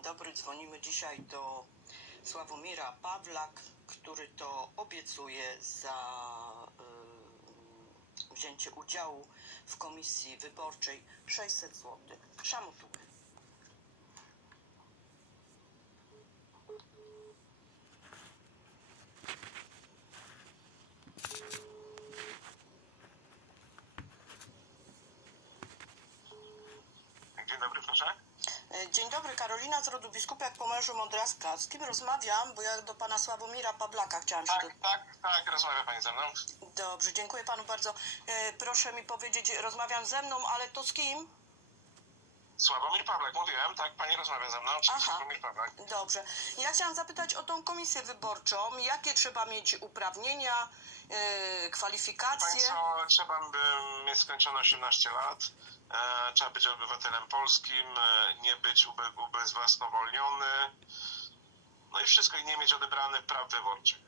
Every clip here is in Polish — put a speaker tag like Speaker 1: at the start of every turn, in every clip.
Speaker 1: dobry. Dzwonimy dzisiaj do Sławomira Pawlak, który to obiecuje za wzięcie udziału w komisji wyborczej 600 zł. Szamutułę.
Speaker 2: Dzień dobry, proszę.
Speaker 1: Dzień dobry, Karolina z rodu Biskupiak po mężu Mądraska. Z kim rozmawiam? Bo ja do pana Sławomira Pawlaka chciałam się...
Speaker 2: Tak, rozmawia pani ze mną.
Speaker 1: Dobrze, dziękuję panu bardzo. Proszę mi powiedzieć, rozmawiam ze mną, ale to z kim?
Speaker 2: Sławomir Pawlak, mówiłem, tak, pani rozmawia ze mną, czyli Sławomir Pawlak.
Speaker 1: Dobrze. Ja chciałam zapytać o tą komisję wyborczą. Jakie trzeba mieć uprawnienia, kwalifikacje?
Speaker 2: Państwo, trzeba mieć skończone 18 lat, trzeba być obywatelem polskim, nie być ubezwłasnowolniony, no i wszystko, i nie mieć odebranych praw wyborczych.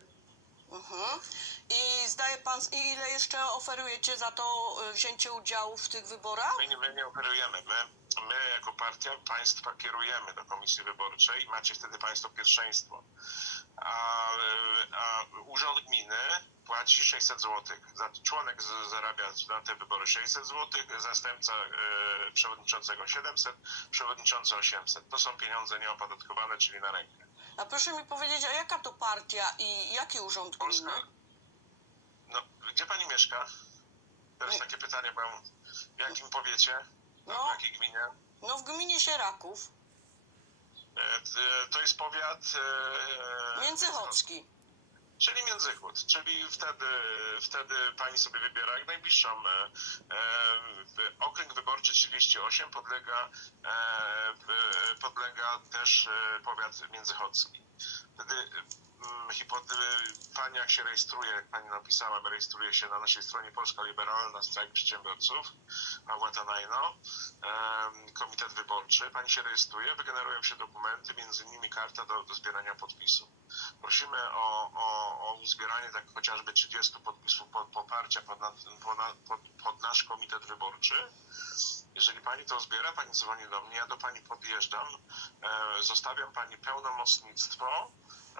Speaker 1: I zdaje pan, ile jeszcze oferujecie za to wzięcie udziału w tych wyborach?
Speaker 2: My nie operujemy, my jako partia państwa kierujemy do komisji wyborczej i macie wtedy państwo pierwszeństwo. A urząd gminy płaci 600 zł. Członek zarabia na te wybory 600 zł, zastępca przewodniczącego 700, przewodniczący 800. To są pieniądze nieopodatkowane, czyli na rękę.
Speaker 1: A proszę mi powiedzieć, a jaka to partia i jaki urząd gminy?
Speaker 2: No, gdzie pani mieszka? Teraz takie pytanie mam. W jakim powiecie?
Speaker 1: No.
Speaker 2: W jakiej gminie?
Speaker 1: No w gminie Sieraków.
Speaker 2: To jest powiat...
Speaker 1: Międzychodzki.
Speaker 2: Czyli Międzychód, czyli wtedy pani sobie wybiera jak najbliższą. Okręg wyborczy 38 podlega też powiat międzychodzki. Wtedy pani jak się rejestruje, jak pani napisała, rejestruje się na naszej stronie Polska Liberalna Strajk Przedsiębiorców, Ałłatanajno, komitet wyborczy. Pani się rejestruje, wygenerują się dokumenty, między innymi karta do zbierania podpisów. Prosimy o uzbieranie tak chociażby 30 podpisów poparcia pod nasz komitet wyborczy. Jeżeli pani to zbiera, pani dzwoni do mnie, ja do pani podjeżdżam, zostawiam pani pełnomocnictwo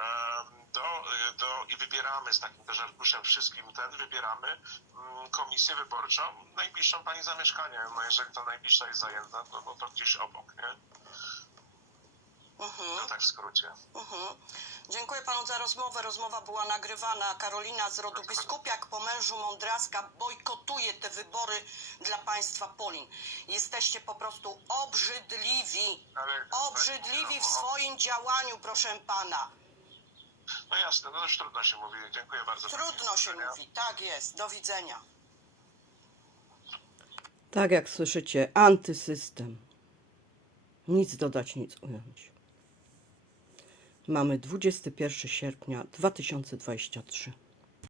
Speaker 2: i wybieramy z takim też arkuszem wszystkim wybieramy komisję wyborczą, najbliższą pani zamieszkania. No jeżeli to najbliższa jest zajęta, no to gdzieś obok, nie? No tak w skrócie.
Speaker 1: Dziękuję panu za rozmowę. Rozmowa była nagrywana. Karolina z rodu Biskupiak po mężu Mądraska bojkotuje te wybory dla państwa Polin. Jesteście po prostu obrzydliwi. Obrzydliwi w swoim działaniu, proszę pana.
Speaker 2: No jasne, no już trudno się mówi. Dziękuję bardzo.
Speaker 1: Trudno się mówi. Tak jest. Do widzenia.
Speaker 3: Tak jak słyszycie, antysystem. Nic dodać, nic ująć. Mamy 21 sierpnia 2023.